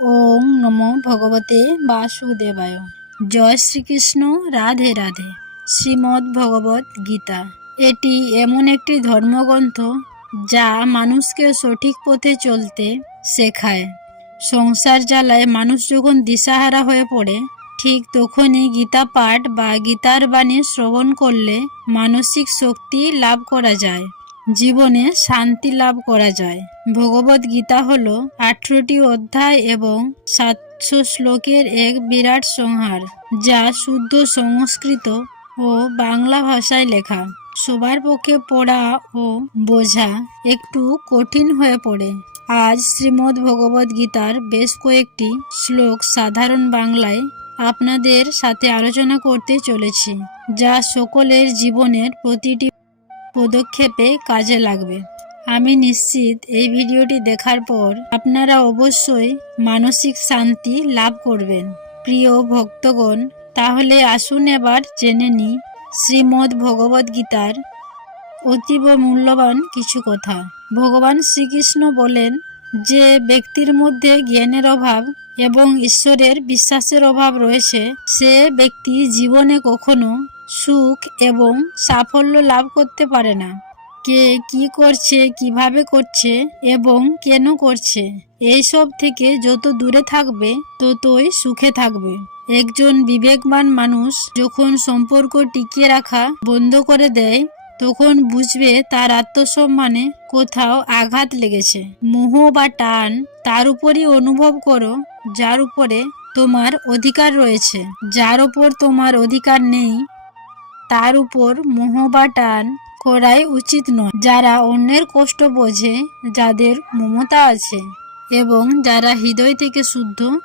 ওং নমো ভগবতে বাসুদেবায়। জয় শ্রীকৃষ্ণ, রাধে রাধে। শ্রীমদ্ ভগবত গীতা। এটি এমন একটি ধর্মগ্রন্থ যা মানুষকে সঠিক পথে চলতে শেখায়। সংসার জ্বালায় মানুষ যখন দিশাহারা হয়ে পড়ে, ঠিক তখনই গীতা পাঠ বা গীতার বাণী শ্রবণ করলে মানসিক শক্তি লাভ করা যায়। জীবনে শান্তি লাভ করা যায়। ভগবত গীতা হল আঠেরোটি অধ্যায় এবং সাতশো শ্লোকের এক বিরাট সংহার, যা শুদ্ধ সংস্কৃত ও বাংলা ভাষায় লেখা। সবার পক্ষে পড়া ও বোঝা একটু কঠিন হয়ে পড়ে। আজ শ্রীমদ্ ভগবত গীতার বেশ কয়েকটি শ্লোক সাধারণ বাংলায় আপনাদের সাথে আলোচনা করতে চলেছি, যা সকলের জীবনের প্রতিটি পদক্ষেপে কাজে লাগবে। আমি নিশ্চিত এই ভিডিওটি দেখার পর আপনারা অবশ্যই মানসিক শান্তি লাভ করবেন। প্রিয় ভক্তগণ, তাহলে আসুন এবার জেনে নিই শ্রীমদ্ ভগবদ গীতার অতীব মূল্যবান কিছু কথা। ভগবান শ্রীকৃষ্ণ বলেন, যে ব্যক্তির মধ্যে জ্ঞানের অভাব এবং ঈশ্বরের বিশ্বাসের অভাব রয়েছে, সে ব্যক্তি জীবনে কখনো সুখ এবং সাফল্য লাভ করতে পারে না। কে কি করছে, কীভাবে করছে এবং কেন করছে, এইসব থেকে যত দূরে থাকবে, ততই সুখে থাকবে। একজন বিবেকবান মানুষ যখন সম্পর্ক টিকিয়ে রাখা বন্ধ করে দেয়, তখন বুঝবে তার আত্মসম্মানে কোথাও আঘাত লেগেছে। মোহ বা টান তার উপরই অনুভব করো, যার উপরে তোমার অধিকার রয়েছে। যার উপর তোমার অধিকার নেই তার উপর মোহ বা টান করাই উচিত নয়। যারা অন্যের কষ্ট বোঝে, যাদের মমতা আছে এবং যারা হৃদয় থেকে শুদ্ধ,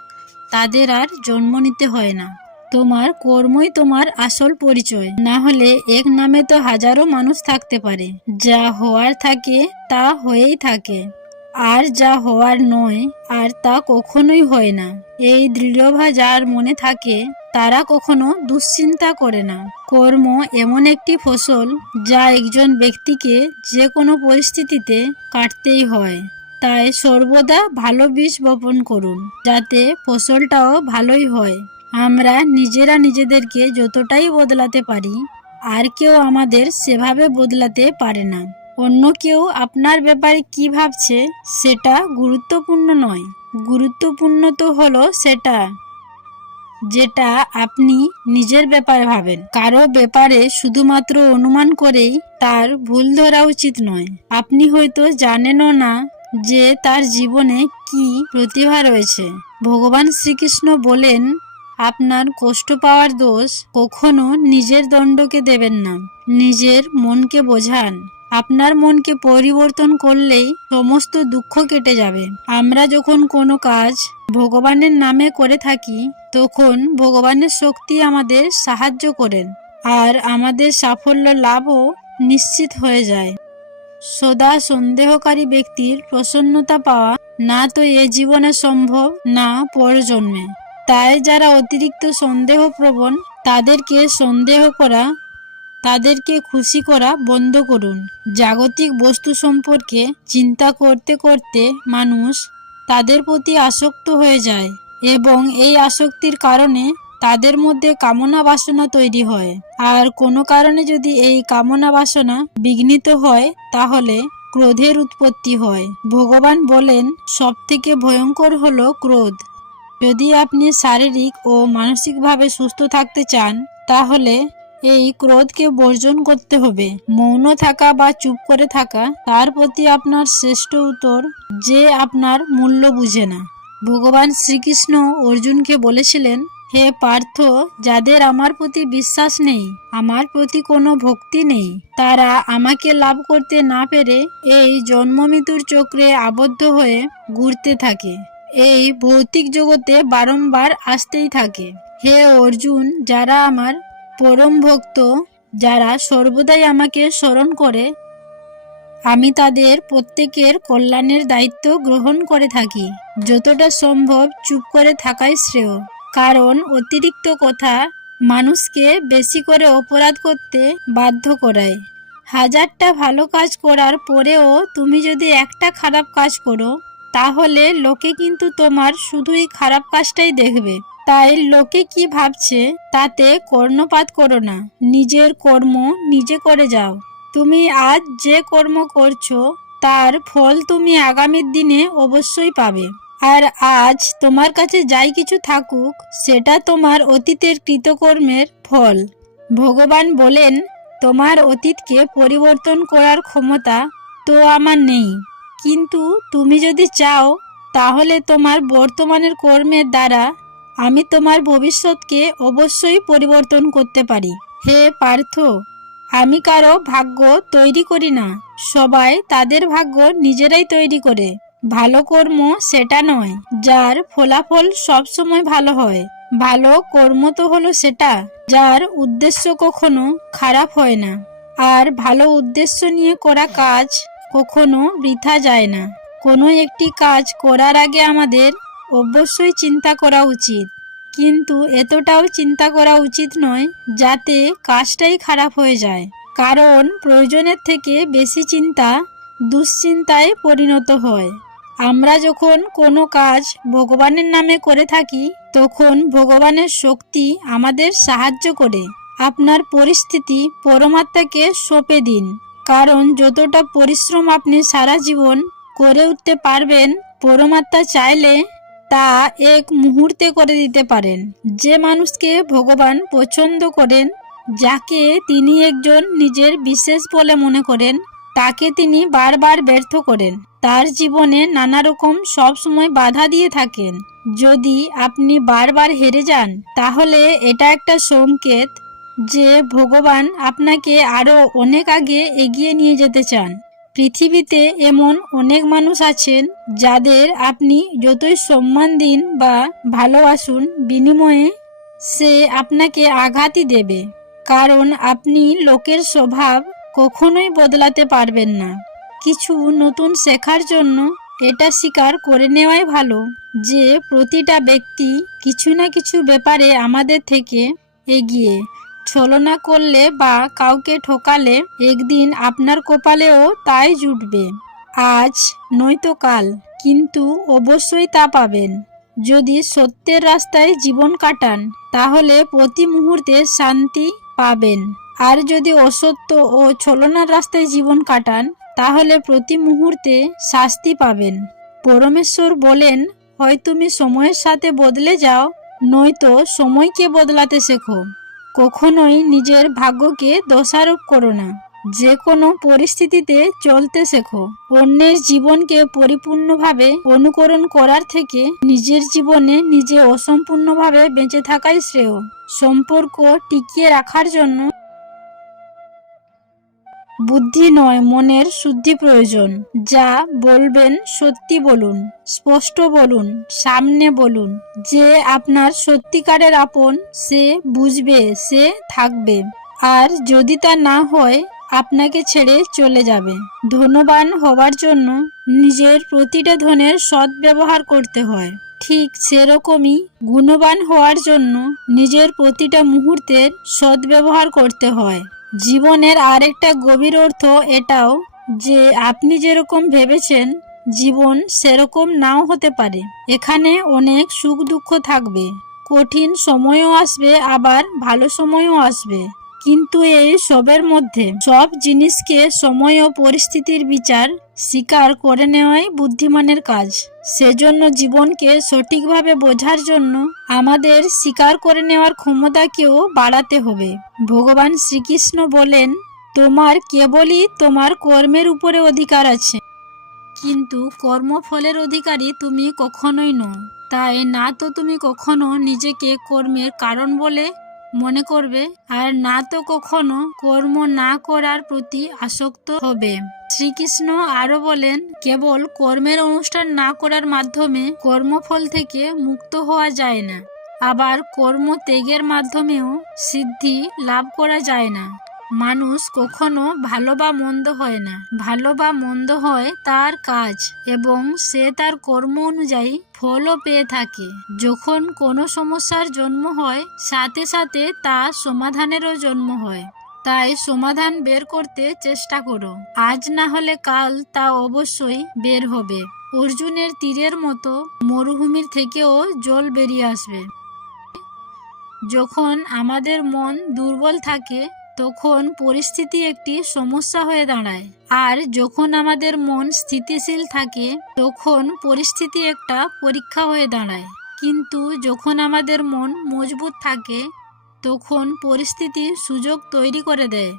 তাদের আর জন্ম নিতে হয় না। তোমার কর্মই তোমার আসল পরিচয়। না হলে এক নামে তো হাজারো মানুষ থাকতে পারে। যা হওয়ার থাকে, তা হয়েই থাকে। আর যা হওয়ার নয়, আর তা কখনোই হয় না। এই দৃঢ়ভা যার মনে থাকে তারা কখনো দুশ্চিন্তা করে না। কর্ম এমন একটি ফসল যা একজন ব্যক্তিকে যে কোনো পরিস্থিতিতে কাটতেই হয়। তাই সর্বদা ভালো বীজ বপন করুন, যাতে ফসলটাও ভালোই হয়। আমরা নিজেরা নিজেদেরকে যতটাই বদলাতে পারি, আর কেউ আমাদের সেভাবে বদলাতে পারে না। অন্য কেউ আপনার ব্যাপারে কি ভাবছে, সেটা গুরুত্বপূর্ণ নয়। গুরুত্বপূর্ণ তো হলো সেটা। যেটা আপনি নিজের ব্যাপারে ভাবেন। কারও ব্যাপারে শুধুমাত্র অনুমান করেই তার ভুল ধরা উচিত নয়। আপনি হয়তো জানেনও না যে তার জীবনে কি প্রতিভা রয়েছে। ভগবান শ্রীকৃষ্ণ বলেন, আপনার কষ্ট পাওয়ার দোষ কখনো নিজের দণ্ডকে দেবেন না। নিজের মনকে বোঝান। আপনার মনকে পরিবর্তন করলেই সমস্ত দুঃখ কেটে যাবে। আমরা যখন কোনো কাজ ভগবানের নামে করে থাকি, তখন ভগবানের শক্তি আমাদের সাহায্য করেন আর আমাদের সাফল্য লাভও নিশ্চিত হয়ে যায়। সদা সন্দেহকারী ব্যক্তির প্রসন্নতা পাওয়া না তো এ জীবনে সম্ভব না পরজন্মে। তাই যারা অতিরিক্ত সন্দেহপ্রবণ, তাদেরকে সন্দেহ করা তাদেরকে খুশি করা বন্ধ করুন। জাগতিক বস্তু সম্পর্কে চিন্তা করতে করতে মানুষ তাদের প্রতি আসক্ত হয়ে যায় এবং এই আসক্তির কারণে তাদের মধ্যে কামনা বাসনা তৈরি হয়। আর কোনো কারণে যদি এই কামনা বাসনা বিঘ্নিত হয়, তাহলে ক্রোধের উৎপত্তি হয়। ভগবান বলেন, সবথেকে ভয়ঙ্কর হলো ক্রোধ। যদি আপনি শারীরিক ও মানসিকভাবে সুস্থ থাকতে চান, তাহলে এই ক্রোধকে বর্জন করতে হবে। মৌন থাকা বা চুপ করে থাকা, তার প্রতি আপনার শ্রেষ্ঠ উত্তর যে আপনার মূল্য বুঝে না। ভগবান শ্রীকৃষ্ণ অর্জুনকে বলেছিলেন, হে পার্থ, যাদের আমার প্রতি বিশ্বাস নেই, আমার প্রতি কোনো ভক্তি নেই, তারা আমাকে লাভ করতে না পেরে এই জন্মমৃত্যুর চক্রে আবদ্ধ হয়ে ঘুরতে থাকে। এই ভৌতিক জগতে বারংবার আসতেই থাকে। হে অর্জুন, যারা আমার পরম ভক্ত যারা সর্বদাই আমাকে স্মরণ করে, আমি তাদের প্রত্যেকের কল্যাণের দায়িত্ব গ্রহণ করে থাকি। যতটা সম্ভব চুপ করে থাকাই শ্রেয়। কারণ অতিরিক্ত কথা মানুষকে বেশি করে অপরাধ করতে বাধ্য করায়। হাজারটা ভালো কাজ করার পরেও তুমি যদি একটা খারাপ কাজ করো, তাহলে লোকে কিন্তু তোমার শুধুই খারাপ কাজটাই দেখবে। তাই লোকে কি ভাবছে তাতে কর্ণপাত করো না। নিজের কর্ম নিজে করে যাও। তুমি আজ যে কর্ম করছ, তার ফল তুমি আগামীর দিনে অবশ্যই পাবে। আর আজ তোমার কাছে যাই কিছু থাকুক, সেটা তোমার অতীতের কৃতকর্মের ফল। ভগবান বলেন, তোমার অতীতকে পরিবর্তন করার ক্ষমতা তো আমার নেই। কিন্তু তুমি যদি চাও, তাহলে তোমার বর্তমানের কর্মের দ্বারা আমি তোমার ভবিষ্যৎকে অবশ্যই পরিবর্তন করতে পারি। হে পার্থ, আমি কারও ভাগ্য তৈরি করি না। সবাই তাদের ভাগ্য নিজেরাই তৈরি করে। ভালো কর্ম সেটা নয়, যার ফলাফল সবসময় ভালো হয়। ভালো কর্ম তো হলো সেটা, যার উদ্দেশ্য কখনো খারাপ হয় না। আর ভালো উদ্দেশ্য নিয়ে করা কাজ কখনো বৃথা যায় না। কোনো একটি কাজ করার আগে আমাদের অবশ্যই চিন্তা করা উচিত। কিন্তু এতটাও চিন্তা করা উচিত নয় যাতে কাজটাই খারাপ হয়ে যায়। কারণ প্রয়োজনের থেকে বেশি চিন্তা দুশ্চিন্তায় পরিণত হয়। আমরা যখন কোনো কাজ ভগবানের নামে করে থাকি, তখন ভগবানের শক্তি আমাদের সাহায্য করে। আপনার পরিস্থিতি পরমাত্মাকে সঁপে দিন। কারণ যতটা পরিশ্রম আপনি সারা জীবন করে উঠতে পারবেন, পরমাত্মা চাইলে তা এক মুহূর্তে করে দিতে পারেন। যে মানুষকে ভগবান পছন্দ করেন, যাকে তিনি একজন নিজের বিশেষ বলে মনে করেন, তাকে তিনি বারবার ব্যর্থ করেন। তার জীবনে নানা রকম সব সময় বাধা দিয়ে থাকেন। যদি আপনি বারবার হেরে যান, তাহলে এটা একটা সংকেত যে ভগবান আপনাকে আরও অনেক আগে এগিয়ে নিয়ে যেতে চান। পৃথিবীতে এমন অনেক মানুষ আছেন যাদের আপনি যতই সম্মান দিন বা ভালোবাসুন, বিনিময়ে সে আপনাকে আঘাতই দেবে। কারণ আপনি লোকের স্বভাব কখনোই বদলাতে পারবেন না। কিছু নতুন শেখার জন্য এটা স্বীকার করে নেওয়াই ভালো যে প্রতিটা ব্যক্তি কিছু না কিছু ব্যাপারে আমাদের থেকে এগিয়ে ছলনা করলে বা কাউকে ঠকালে একদিন আপনার কপালেও তাই জুটবে। আজ নয়তো কাল, কিন্তু অবশ্যই তা পাবেন। যদি সত্যের রাস্তায় জীবন কাটান, তাহলে প্রতি মুহূর্তে শান্তি পাবেন। আর যদি অসত্য ও ছলনার রাস্তায় জীবন কাটান, তাহলে প্রতি মুহূর্তে শাস্তি পাবেন। পরমেশ্বর বলেন, হয় তুমি সময়ের সাথে বদলে যাও, নয়তো সময়কে বদলাতে শেখো। কখনোই নিজের ভাগ্যকে দোষারোপ করো না। যে কোনো পরিস্থিতিতে চলতে শেখো। অন্যের জীবনকে পরিপূর্ণভাবে অনুকরণ করার থেকে নিজের জীবনে নিজে অসম্পূর্ণভাবে বেঁচে থাকাই শ্রেয়। সম্পর্ক টিকিয়ে রাখার জন্য বুদ্ধি নয়, মনের শুদ্ধি প্রয়োজন। যা বলবেন সত্যি বলুন, স্পষ্ট বলুন, সামনে বলুন। যে আপনার সত্যিকারের আপন, সে বুঝবে, সে থাকবে। আর যদি তা না হয়, আপনাকে ছেড়ে চলে যাবে। ধনবান হবার জন্য নিজের প্রতিটা ধনের সদ্ব্যবহার করতে হয়। ঠিক সেরকমই গুণবান হওয়ার জন্য নিজের প্রতিটা মুহূর্তের সদ্ব্যবহার করতে হয়। জীবনের আরেকটা গভীর অর্থ এটাও যে আপনি যেরকম ভেবেছেন, জীবন সেরকম নাও হতে পারে। এখানে অনেক সুখ দুঃখ থাকবে। কঠিন সময়ও আসবে, আবার ভালো সময়ও আসবে। কিন্তু এই সবের মধ্যে সব জিনিসকে সময় ও পরিস্থিতির বিচার স্বীকার করে নেওয়াই বুদ্ধিমানের কাজ। সেজন্য জীবনকে সঠিকভাবে বোঝার জন্য আমাদের স্বীকার করে নেওয়ার ক্ষমতাকেও বাড়াতে হবে। ভগবান শ্রীকৃষ্ণ বলেন, তোমার কেবলই তোমার কর্মের উপরে অধিকার আছে। কিন্তু কর্মফলের অধিকারী তুমি কখনোই নও। তাই না তো তুমি কখনো নিজেকে কর্মের কারণ বলে মনে করবে, আর না তো কখনো কর্ম না করার প্রতি আসক্ত হবে। শ্রীকৃষ্ণ আরও বলেন, কেবল কর্মের অনুষ্ঠান না করার মাধ্যমে কর্মফল থেকে মুক্ত হওয়া যায় না। আবার কর্ম ত্যাগের মাধ্যমেও সিদ্ধি লাভ করা যায় না। মানুষ কখনো ভালো বা মন্দ হয় না। ভালো বা মন্দ হয় তার কাজ এবং সে তার কর্ম অনুযায়ী ফলও পেয়ে থাকে। যখন কোনো সমস্যার জন্ম হয়, সাথে সাথে তা সমাধানেরও জন্ম হয়। তাই সমাধান বের করতে চেষ্টা করো। আজ না হলে কাল তা অবশ্যই বের হবে। অর্জুনের তীরের মতো মরুভূমির থেকেও জল বেরিয়ে আসবে। যখন আমাদের মন দুর্বল থাকে তখন পরিস্থিতি একটি সমস্যা হয়ে দাঁড়ায়। আর যখন আমাদের মন স্থিতিশীল থাকে, তখন পরিস্থিতি একটা পরীক্ষা হয়ে দাঁড়ায়। কিন্তু যখন আমাদের মন মজবুত থাকে, তখন পরিস্থিতি সুযোগ তৈরি করে দেয়।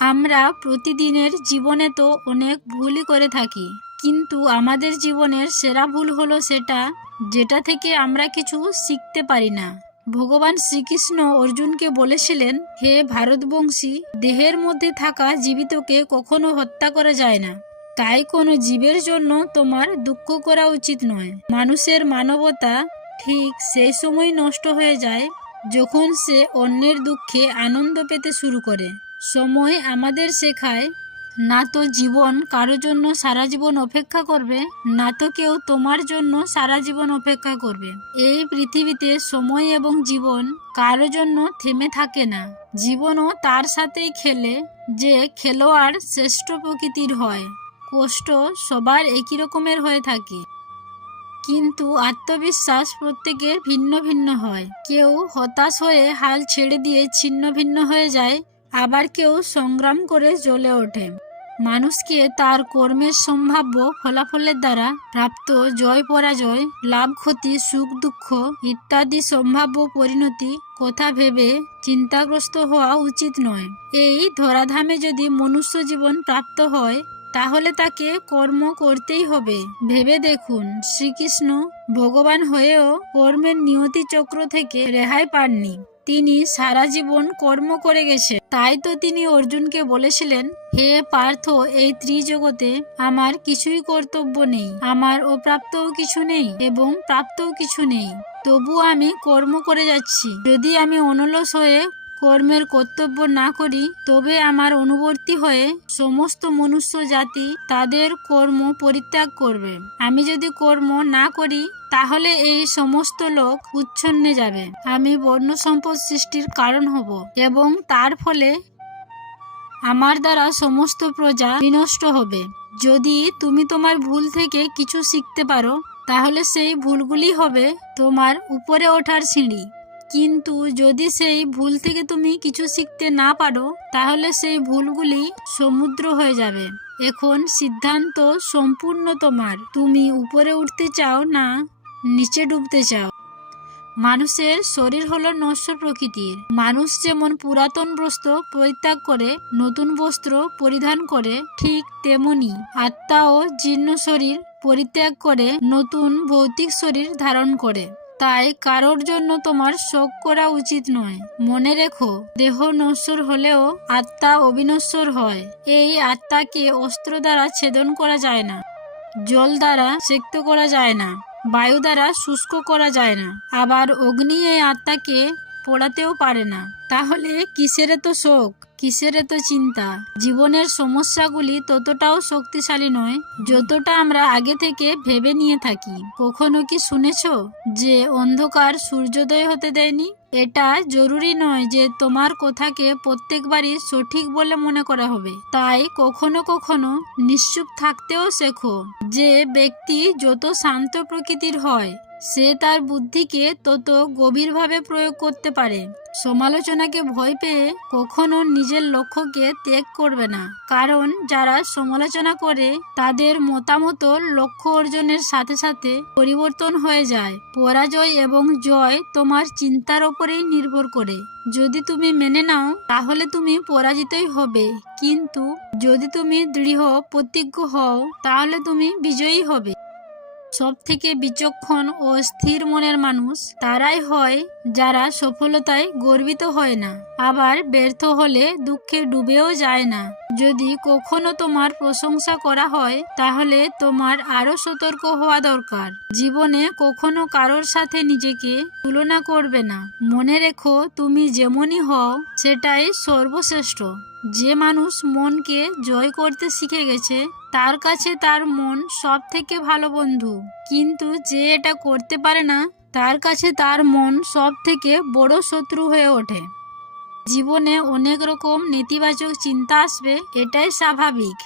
আমরা প্রতিদিনের জীবনে তো অনেক ভুলই করে থাকি, কিন্তু আমাদের জীবনের সেরা ভুল হলো সেটা, যেটা থেকে আমরা কিছু শিখতে পারি না। ভগবান শ্রীকৃষ্ণ অর্জুনকে বলেছিলেন, হে ভারতবংশী, দেহের মধ্যে থাকা জীবিতকে কখনো হত্যা করা যায় না। তাই কোনো জীবের জন্য তোমার দুঃখ করা উচিত নয়। মানুষের মানবতা ঠিক সেই সময় নষ্ট হয়ে যায় যখন সে অন্যের দুঃখে আনন্দ পেতে শুরু করে। সময় আমাদের শেখায় না তো জীবন কারও জন্য সারা জীবন অপেক্ষা করবে, না তো কেউ তোমার জন্য সারা জীবন অপেক্ষা করবে। এই পৃথিবীতে সময় এবং জীবন কারও জন্য থেমে থাকে না। জীবনও তার সাথেই খেলে যে খেলোয়াড় শ্রেষ্ঠ প্রকৃতির হয়। কষ্ট সবার একই রকমের হয়ে থাকে। কিন্তু আত্মবিশ্বাস প্রত্যেকের ভিন্ন ভিন্ন হয়। কেউ হতাশ হয়ে হাল ছেড়ে দিয়ে ছিন্ন ভিন্ন হয়ে যায়, আবার কেউ সংগ্রাম করে জ্বলে ওঠে। মানুষকে তার কর্মের সম্ভাব্য ফলাফলের দ্বারা প্রাপ্ত জয় পরাজয়, লাভ ক্ষতি, সুখ দুঃখ ইত্যাদি সম্ভাব্য পরিণতি কথা ভেবে চিন্তাগ্রস্ত হওয়া উচিত নয়। এই ধরাধামে যদি মনুষ্য জীবন প্রাপ্ত হয়, তাহলে তাকে কর্ম করতেই হবে। ভেবে দেখুন, শ্রীকৃষ্ণ ভগবান হয়েও কর্মের নিয়তি চক্র থেকে রেহাই পাননি। তিনি সারা জীবন কর্ম করে গেছে। তাই তো তিনি অর্জুনকে বলেছিলেন, হে পার্থ, এই ত্রিজগতে আমার কিছুই কর্তব্য নেই। আমার অপ্রাপ্তও কিছু নেই এবং প্রাপ্তও কিছু নেই। তবু আমি কর্ম করে যাচ্ছি। যদি আমি অনলস হয়ে কর্মের কর্তব্য না করি, তবে আমার অনুবর্তী হয়ে সমস্ত মনুষ্য জাতি তাদের কর্ম পরিত্যাগ করবে। আমি যদি কর্ম না করি তাহলে এই সমস্ত লোক উচ্ছন্নে যাবে। আমি বর্ণ সম্পদ সৃষ্টির কারণ হব এবং তার ফলে আমার দ্বারা সমস্ত প্রজা বিনষ্ট হবে। যদি তুমি তোমার ভুল থেকে কিছু শিখতে পারো, তাহলে সেই ভুলগুলি হবে তোমার উপরে ওঠার সিঁড়ি। কিন্তু যদি সেই ভুল থেকে তুমি কিছু শিখতে না পারো, তাহলে সেই ভুলগুলি সমুদ্র হয়ে যাবে। এখন সিদ্ধান্ত সম্পূর্ণ তোমার। তুমি উপরে উঠতে চাও না নিচে ডুবতে চাও। মানুষের শরীর হলো নশ্বর প্রকৃতির। মানুষ যেমন পুরাতন বস্ত্র পরিত্যাগ করে, নতুন বস্ত্র পরিধান করে, ঠিক তেমনি আত্মাও জীর্ণ শরীর পরিত্যাগ করে, নতুন ভৌতিক শরীর ধারণ করে। তাই কারোর জন্য তোমার শোক করা উচিত নয়। মনে রেখো, দেহ নশ্বর হলেও আত্মা অবিনশ্বর হয়। এই আত্মাকে অস্ত্র দ্বারা ছেদন করা যায় না, জল দ্বারা সেক্ত করা যায় না। বায়ু দ্বারা শুষ্ক করা যায় না। আবার অগ্নি এই আত্মাকে পোড়াতেও পারে না। তাহলে কিসের তো শোক? কিসের তো চিন্তা? জীবনের সমস্যাগুলি ততটাও শক্তিশালী নয়, যতটা আমরা আগে থেকে ভেবে নিয়ে থাকি। কখনো কি শুনেছ যে অন্ধকার সূর্যোদয় হতে দেয়নি? এটা জরুরি নয় যে তোমার কথাকে প্রত্যেকবারই সঠিক বলে মনে করা হবে। তাই কখনো কখনো নিশ্চুপ থাকতেও শেখো যে ব্যক্তি যত শান্ত প্রকৃতির হয় সে তার বুদ্ধিকে তত গভীরভাবে প্রয়োগ করতে পারে। সমালোচনাকে ভয় পেয়ে কখনো নিজের লক্ষ্যকে ত্যাগ করবে না। কারণ যারা সমালোচনা করে, তাদের মতামত লক্ষ্য অর্জনের সাথে সাথে পরিবর্তন হয়ে যায়। পরাজয় এবং জয় তোমার চিন্তার ওপরেই নির্ভর করে। যদি তুমি মেনে নাও, তাহলে তুমি পরাজিতই হবে। কিন্তু যদি তুমি দৃঢ় প্রতিজ্ঞ হও, তাহলে তুমি বিজয়ী হবে। সব থেকে বিচক্ষণ ও স্থির মনের মানুষ তারাই হয় যারা সফলতায় গর্বিত হয় না, আবার ব্যর্থ হলে দুঃখে ডুবেও যায় না। যদি কখনো তোমার প্রশংসা করা হয়, তাহলে তোমার আরও সতর্ক হওয়া দরকার। জীবনে কখনো কারোর সাথে নিজেকে তুলনা করবে না। মনে রেখো, তুমি যেমনই হও, সেটাই সর্বশ্রেষ্ঠ। যে মানুষ মনকে জয় করতে শিখে গেছে তার কাছে তার মন সব থেকে ভালো বন্ধু। কিন্তু যে এটা করতে পারে না, তার কাছে তার মন সব থেকে বড় শত্রু হয়ে ওঠে। জীবনে অনেক রকম নেতিবাচক চিন্তা আসবে, এটাই স্বাভাবিক।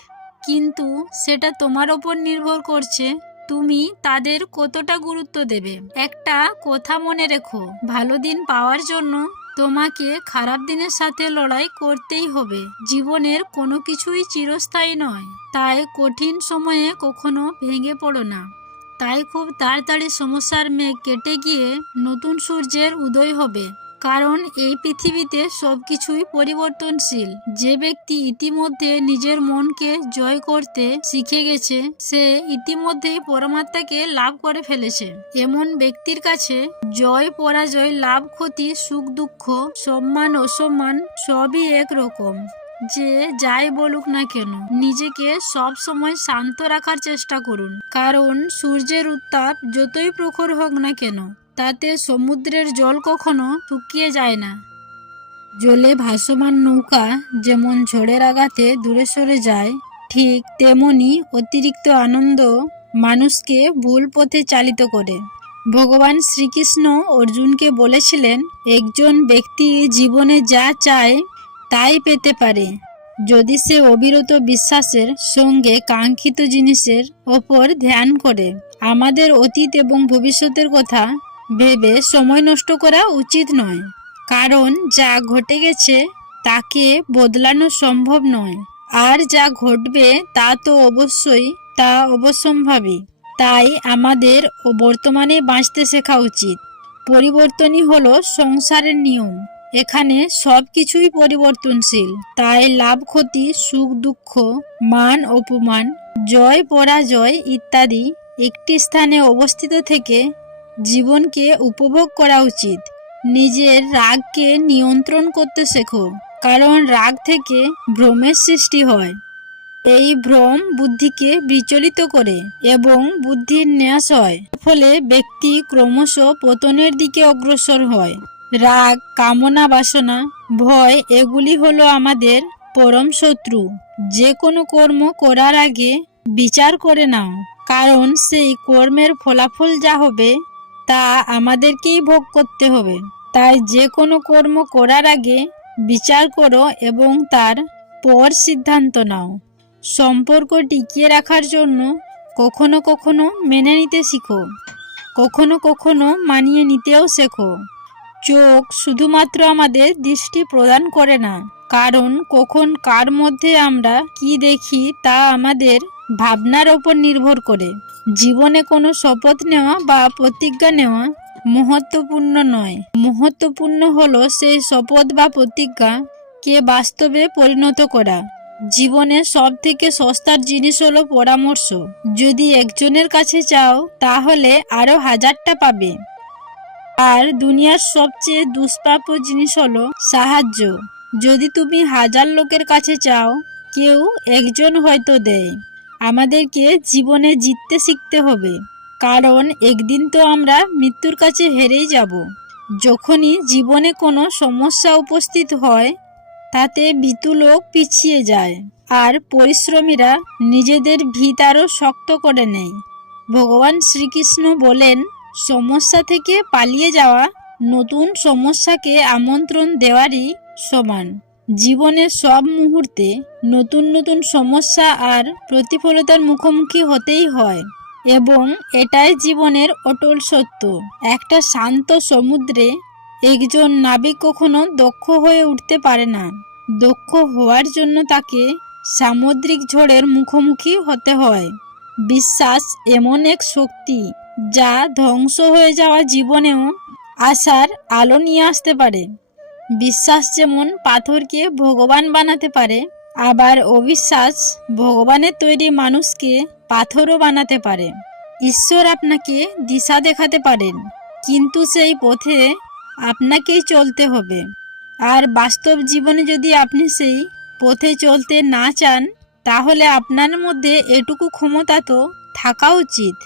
কিন্তু সেটা তোমার ওপর নির্ভর করছে, তুমি তাদের কতটা গুরুত্ব দেবে। একটা কথা মনে রেখো, ভালো দিন পাওয়ার জন্য তোমাকে খারাপ দিনের সাথে লড়াই করতেই হবে। জীবনের কোনো কিছুই চিরস্থায়ী নয়। তাই কঠিন সময়ে কখনো ভেঙে পড়ো না। তাই খুব তাড়াতাড়ি সমস্যার মেঘ কেটে গিয়ে নতুন সূর্যের উদয় হবে। কারণ এই পৃথিবীতে সব কিছুই পরিবর্তনশীল। যে ব্যক্তি ইতিমধ্যে নিজের মনকে জয় করতে শিখে গেছে, সে ইতিমধ্যেই পরমাত্মাকে লাভ করে ফেলেছে। এমন ব্যক্তির কাছে জয়, পরাজয়, লাভ, ক্ষতি, সুখ, দুঃখ, সম্মান, অসম্মান সবই একরকম। যে যাই বলুক না কেন, নিজেকে সব সময় শান্ত রাখার চেষ্টা করুন। কারণ সূর্যের উত্তাপ যতই প্রখর হোক না কেন তাতে সমুদ্রের জল কখনো শুকিয়ে যায় না। জলে ভাসমান নৌকা যেমন ঝড়ের আঘাতে দূরে সরে যায়, ঠিক তেমনি অতিরিক্ত আনন্দ মানুষকে ভুল পথে চালিত করে। ভগবান শ্রীকৃষ্ণ অর্জুনকে বলেছিলেন, একজন ব্যক্তি জীবনে যা চায়, তাই পেতে পারে। যদি সে অবিরত বিশ্বাসের সঙ্গে কাঙ্ক্ষিত জিনিসের ওপর ধ্যান করে, আমাদের অতীত এবং ভবিষ্যতের কথা ভেবে সময় নষ্ট করা উচিত নয়। কারণ যা ঘটে গেছে তাকে বদলানো সম্ভব নয়। আর যা ঘটবে তা তো অবশ্যই, তা অবশ্যম্ভাবী। তাই আমাদের বর্তমানে বাঁচতে শেখা উচিত। পরিবর্তনই হলো সংসারের নিয়ম। এখানে সব কিছুই পরিবর্তনশীল। তাই লাভ, ক্ষতি, সুখ, দুঃখ, মান, অপমান, জয়, পরাজয় ইত্যাদি একটি স্থানে অবস্থিত থেকে জীবনকে উপভোগ করা উচিত। নিজের রাগকে নিয়ন্ত্রণ করতে শেখো, কারণ রাগ থেকে ভ্রমের সৃষ্টি হয়। এই ভ্রম বুদ্ধিকে বিচলিত করে এবং বুদ্ধির ন্যাস হয় ফলে ব্যক্তি ক্রমশ পতনের দিকে অগ্রসর হয়। রাগ, কামনা, বাসনা, ভয়, এগুলি হলো আমাদের পরম শত্রু। যে কোনো কর্ম করার আগে বিচার করে নাও, কারণ সেই কর্মের ফলাফল যা হবে তা আমাদেরকেই ভোগ করতে হবে। তাই যে কোনো কর্ম করার আগে বিচার করো এবং তার পর সিদ্ধান্ত নাও। সম্পর্ক টিকিয়ে রাখার জন্য কখনো কখনো মেনে নিতে শিখো। কখনো কখনো মানিয়ে নিতেও শেখো। চোখ শুধুমাত্র আমাদের দৃষ্টি প্রদান করে না, কারণ কখন কার মধ্যে আমরা কি দেখি তা আমাদের ভাবনার ওপর নির্ভর করে। জীবনে কোনো শপথ নেওয়া বা প্রতিজ্ঞা নেওয়া মহত্বপূর্ণ নয়। মহত্বপূর্ণ হলো সেই শপথ বা প্রতিজ্ঞা কে বাস্তবে পরিণত করা। জীবনে সব থেকে সস্তার জিনিস হলো পরামর্শ। যদি একজনের কাছে চাও, তাহলে আরও হাজারটা পাবে। আর দুনিয়ার সবচেয়ে দুষ্প্রাপ্য জিনিস হলো সাহায্য। যদি তুমি হাজার লোকের কাছে চাও, কেউ একজন হয়তো দেয়। আমাদেরকে জীবনে জিততে শিখতে হবে। কারণ একদিন তো আমরা মৃত্যুর কাছে হেরেই যাব। যখনই জীবনে কোনো সমস্যা উপস্থিত হয়, তাতে ভীতু লোক পিছিয়ে যায় আর পরিশ্রমীরা নিজেদের ভিত আরও শক্ত করে নেয়। ভগবান শ্রীকৃষ্ণ বলেন, সমস্যা থেকে পালিয়ে যাওয়া নতুন সমস্যাকে আমন্ত্রণ দেওয়ারই সমান। জীবনের সব মুহূর্তে নতুন নতুন সমস্যা আর প্রতিফলতার মুখোমুখি হতেই হয় এবং এটাই জীবনের অটল সত্য। একটা শান্ত সমুদ্রে একজন নাবিক কখনো দক্ষ হয়ে উঠতে পারে না। দক্ষ হওয়ার জন্য তাকে সামুদ্রিক ঝড়ের মুখোমুখি হতে হয়। বিশ্বাস এমন এক শক্তি যা ধ্বংস হয়ে যাওয়া জীবনেও আশার আলো নিয়ে আসতে পারে। বিশ্বাস যেমন পাথরকে ভগবান বানাতে পারে, আবার অবিশ্বাস ভগবানের তৈরি মানুষকে পাথরও বানাতে পারে। ঈশ্বর আপনাকে দিশা দেখাতে পারেন, কিন্তু সেই পথে আপনাকেই চলতে হবে। আর বাস্তব জীবনে যদি আপনি সেই পথে চলতে না চান, তাহলে আপনার মধ্যে এটুকু ক্ষমতা তো থাকা উচিত,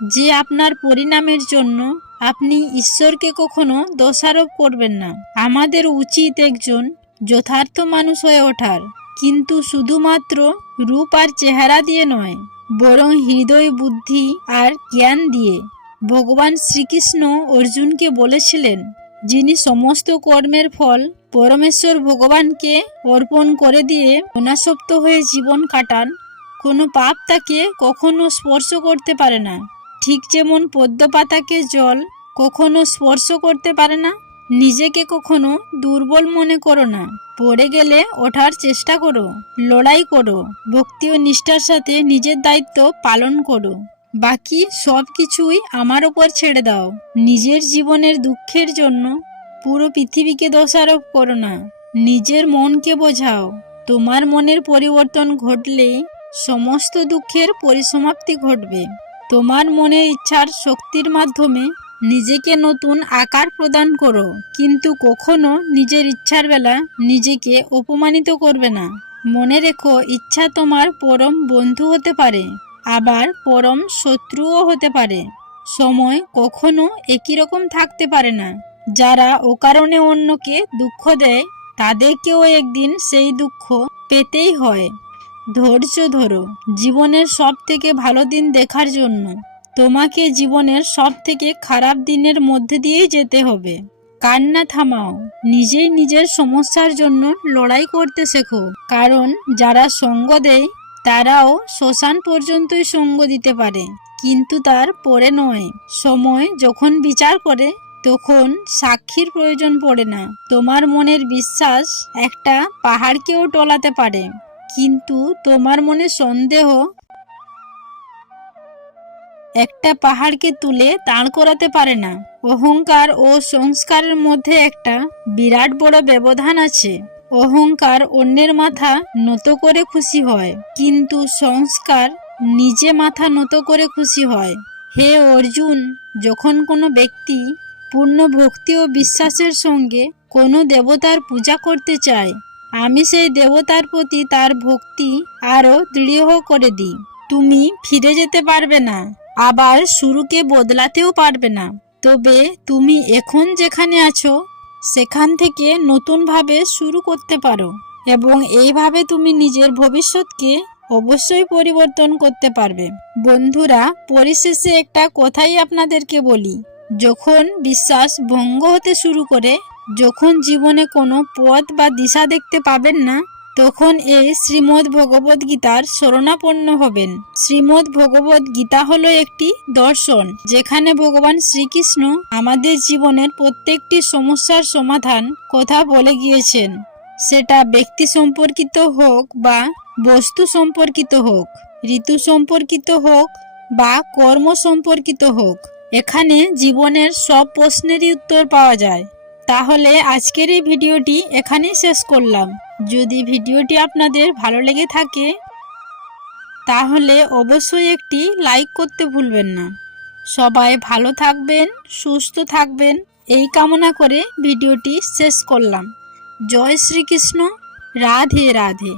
যে আপনার পরিণামের জন্য আপনি ঈশ্বরকে কখনো দোষারোপ করবেন না। আমাদের উচিত একজন যথার্থ মানুষ হয়ে ওঠার। কিন্তু শুধুমাত্র রূপ আর চেহারা দিয়ে নয়, বরং হৃদয়, বুদ্ধি আর জ্ঞান দিয়ে। ভগবান শ্রীকৃষ্ণ অর্জুনকে বলেছিলেন, যিনি সমস্ত কর্মের ফল পরমেশ্বর ভগবানকে অর্পণ করে দিয়ে অনাসক্ত হয়ে জীবন কাটান, কোনো পাপ তাকে কখনো স্পর্শ করতে পারে না। ঠিক যেমন পদ্ম পাতাকে জল কখনো স্পর্শ করতে পারে না, নিজেকে কখনো দুর্বল মনে করো না। পড়ে গেলে ওঠার চেষ্টা করো, লড়াই করো, ভক্তি ও নিষ্ঠার সাথে নিজের দায়িত্ব পালন করো। বাকি সব কিছুই আমার ওপর ছেড়ে দাও। নিজের জীবনের দুঃখের জন্য পুরো পৃথিবীকে দোষারোপ করো না। নিজের মনকে বোঝাও, তোমার মনের পরিবর্তন ঘটলেই সমস্ত দুঃখের পরিসমাপ্তি ঘটবে। তোমার মনের ইচ্ছার শক্তির মাধ্যমে নিজেকে নতুন আকার প্রদান করো, কিন্তু কখনো নিজের ইচ্ছার বেলা নিজেকে অপমানিত করবে না। মনে রেখো, ইচ্ছা তোমার পরম বন্ধু হতে পারে, আবার পরম শত্রুও হতে পারে। সময় কখনো একই রকম থাকতে পারে না। যারা অকারণে অন্যকে দুঃখ দেয়, তাদেরকেও একদিন সেই দুঃখ পেতেই হয়। ধৈর্য ধরো, জীবনের সব থেকে ভালো দিন দেখার জন্য। তোমাকে জীবনের সব থেকে খারাপ দিনের মধ্যে দিয়েই যেতে হবে। কান্না থামাও, নিজেই নিজের সমস্যার জন্য লড়াই করতে শেখো। কারণ যারা সঙ্গ দেয়, তারাও শ্মশান পর্যন্তই সঙ্গ দিতে পারে। কিন্তু তার পরে নয়, সময় যখন বিচার করে, তখন সাক্ষীর প্রয়োজন পড়ে না। তোমার মনের বিশ্বাস একটা পাহাড়কেও টলাতে পারে। কিন্তু তোমার মনে সন্দেহ? একটা পাহাড়কে তুলে দাঁড় করাতে পারে না। অহংকার ও সংস্কারের মধ্যে একটা বিরাট বড় ব্যবধান আছে। অহংকার অন্যের মাথা নত করে খুশি হয়, কিন্তু সংস্কার নিজে মাথা নত করে খুশি হয়। হে অর্জুন, যখন কোনো ব্যক্তি পূর্ণ ভক্তি ও বিশ্বাসের সঙ্গে কোনো দেবতার পূজা করতে চায় আমি সেই দেবতার প্রতি তার ভক্তি আরও দৃঢ় করে দিই। তুমি ফিরে যেতে পারবে না, আবার শুরুকে বদলাতেও পারবে না। তবে তুমি এখন যেখানে আছো, সেখান থেকে নতুনভাবে শুরু করতে পারো এবং এইভাবে তুমি নিজের ভবিষ্যৎকে অবশ্যই পরিবর্তন করতে পারবে। বন্ধুরা, পরিশেষে একটা কথাই আপনাদেরকে বলি, যখন বিশ্বাস ভঙ্গ হতে শুরু করে যখন জীবনে কোনো পথ বা দিশা দেখতে পাবেন না, তখন এই শ্রীমদ্ ভগবদ গীতার শরণাপন্ন হবেন। শ্রীমদ্ ভগবদ গীতা হলো একটি দর্শন, যেখানে ভগবান শ্রীকৃষ্ণ আমাদের জীবনের প্রত্যেকটি সমস্যার সমাধান কথা বলে গিয়েছেন। সেটা ব্যক্তি সম্পর্কিত হোক বা বস্তু সম্পর্কিত হোক, ঋতু সম্পর্কিত হোক বা কর্ম সম্পর্কিত হোক, এখানে জীবনের সব প্রশ্নেরই উত্তর পাওয়া যায়। তাহলে আজকের এই ভিডিওটি এখানেই শেষ করলাম। যদি ভিডিওটি আপনাদের ভালো লেগে থাকে, তাহলে অবশ্যই একটি লাইক করতে ভুলবেন না। সবাই ভালো থাকবেন, সুস্থ থাকবেন, এই কামনা করে ভিডিওটি শেষ করলাম। জয় শ্রীকৃষ্ণ, রাধে রাধে।